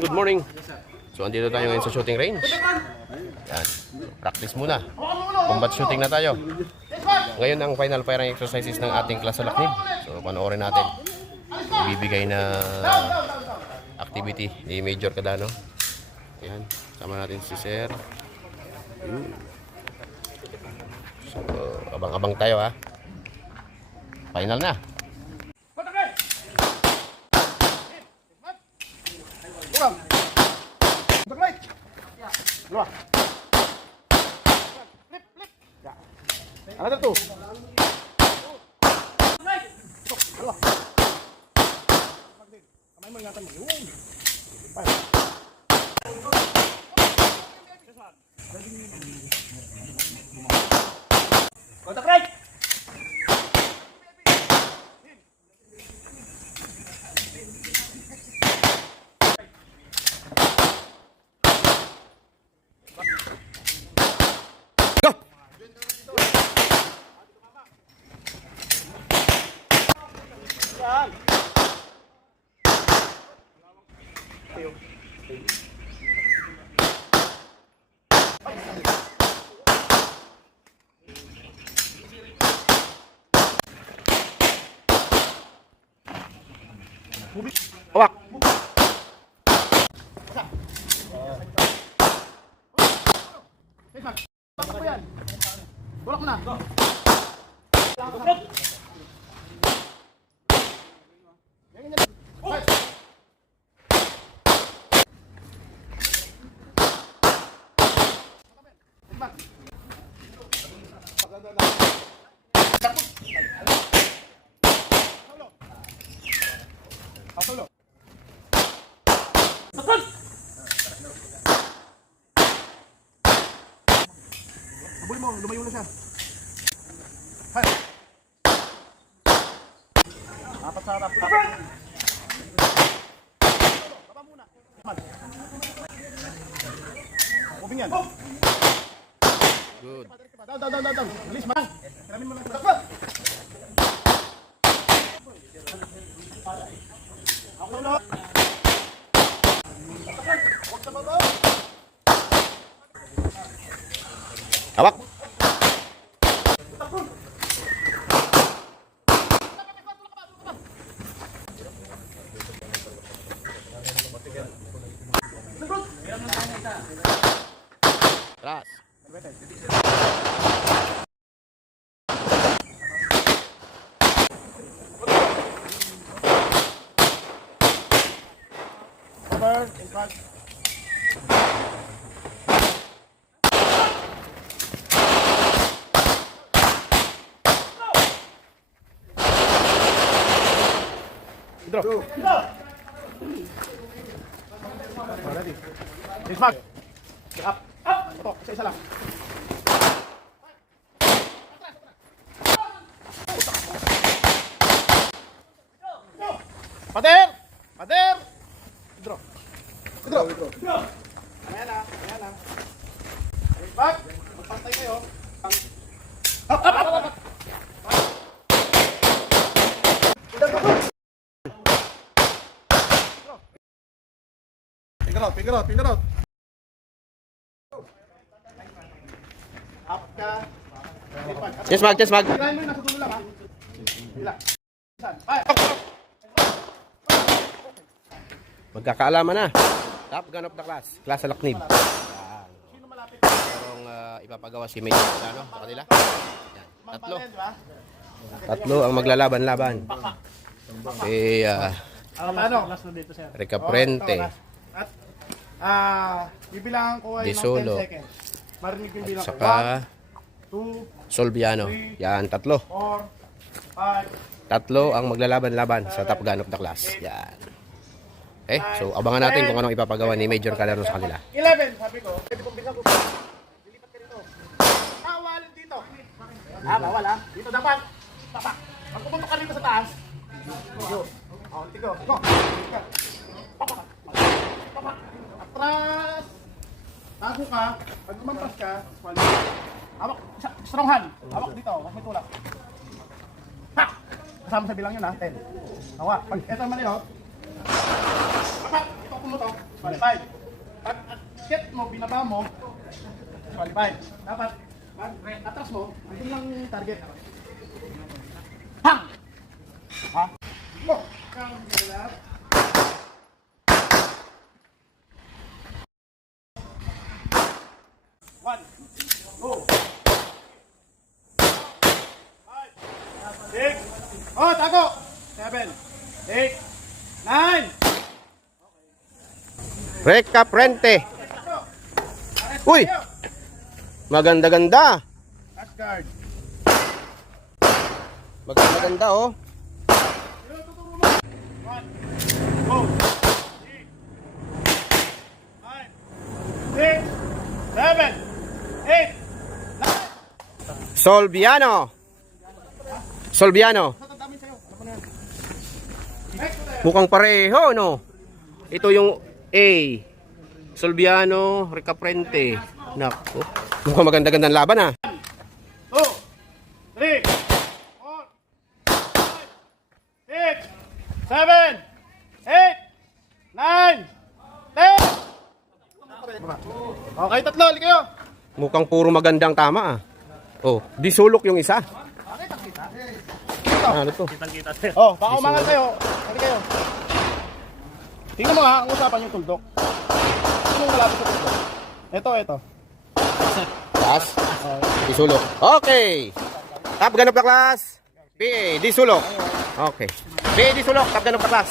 Good morning. So andito tayo ngayon sa shooting range. Yan. Practice muna. Combat shooting na tayo. Ngayon ang final firing exercises ng ating class sa Laknib. So panoorin natin. Ibibigay na activity ni Major Cadano. Yan. Sama natin si Sir. So abang-abang tayo ha. Final na. Another two. Kamay mo ingatan mo. Contact right. Hawak. Tulak mo na. Solo. Habulin mo, lumayo na siya. Hay. Apat sa harap. Baba muna. Moving yan. Good. Down. Bilis, man. Kiramin mo lang. Hawak. Ras. Cover, in front. Draw. Ready. Smart. Up. Ito, isa lang. Pader! Draw. Ayan na. Back. Magpantay kayo. Up. Finger out. Up ka. Chest mag. Tirahin mo yung nasa dulo lang, ha? Bila. Ay! Magkakaalaman na. Top gun of the class. Class sa Laknib. Sino malapit? Merong ipapagawa si Major Cadano sa kanila. Yan. Tatlo ang maglalaban-laban. Paano? Last na dito, sir. Rica Prente. At bibilangan ko ay Di Solo. 10 seconds. Marinig yung bilang ko. Saka 1, 2, Solviano. Yan, tatlo. 4, 5. Tatlo ang maglalaban-laban sa Top Gun of the class. Yan. So abangan natin kung anong ipapagawa ni Major Cadano sa kanila. 11, sabi ko. Pwede kong bilang ko. Lilipat ka dito. Walin dito. Bawal ha. Dito dapat. Tapak. Pag pumunta ka dito sa taas. Tigo. Papak. Atras. Tago ka. Pag lumampas ka, hawak. Strong hand. Hawak dito. Huwag may tulak. Ha! Kasama sa bilang yun ha. 10. Hawak. Pag ito mali o. Papak. Ito mo to. qualified. Pag hit mo, binaba mo, qualified. Dapat, pag atras mo, andun lang target. Hang! Ha? Mo! Kang gilap. One, two, five, six, oh, tago! 7, 8, 9, Reka Prente. Uy! Maganda-ganda. last guard. Maganda-ganda oh. 1, 2, 3, 5, 6, 7, 8, 9. Solviano. Solviano. Tatandami sa'yo. Alam mo na yan. Mukhang pareho, no? Ito yung A. Solviano, Reka Prente. Nako. Mukhang maganda-gandang laban ah. 2, 3, 4, 5, 6, 7, 8, 9, 10. Okay, tatlo. Hali kayo. Mukhang puro magandang tama ah. Oh, disulok yung isa. Ano to? Oh, baka umangal kayo. Hali kayo. Tingnan mo ha, ang usapan yung tuldok. Sino yung malapit sa tuldok? Ito. Taas. Disulok. Okay. Tap ganap na class. PA, disulok. Okay. PA, disulok. Tap ganap na class.